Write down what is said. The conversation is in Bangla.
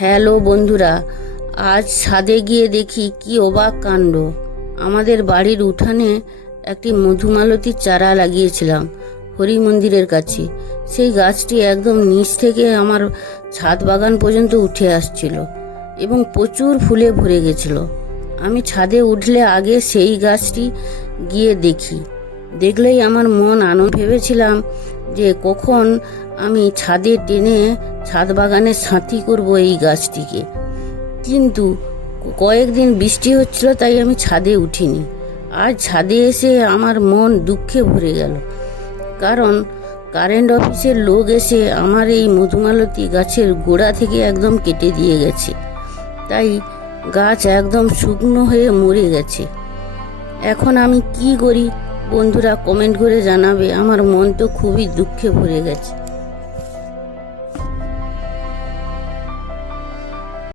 হ্যালো বন্ধুরা, আজ ছাদে গিয়ে দেখি কি অবাক কাণ্ড। আমাদের বাড়ির উঠানে একটি মধুমালতির চারা লাগিয়েছিলাম হরি মন্দিরের কাছে। সেই গাছটি একদম নিচ থেকে আমার ছাদ বাগান পর্যন্ত উঠে আসছিল এবং প্রচুর ফুলে ভরে গেছিল। আমি ছাদে উঠলে আগে সেই গাছটি গিয়ে দেখি। দেখলেই আমার মন আনন্দ। ভেবেছিলাম যে কখন আমি ছাদে টেনে ছাদ বাগানে সাথী করব এই গাছটিকে। কিন্তু কয়েকদিন বৃষ্টি হচ্ছিল, তাই আমি ছাদে উঠিনি। আর ছাদে এসে আমার মন দুঃখে ভরে গেল। কারণ কারেন্ট অফিসের লোক এসে আমার এই মধুমালতী গাছের গোড়া থেকে একদম কেটে দিয়ে গেছে। তাই গাছ একদম শুকনো হয়ে মরে গেছে। এখন আমি কি করি? বন্ধুরা কমেন্ট করে জানাবে। আমার মন তো খুবই দুঃখে ভরে গেছে।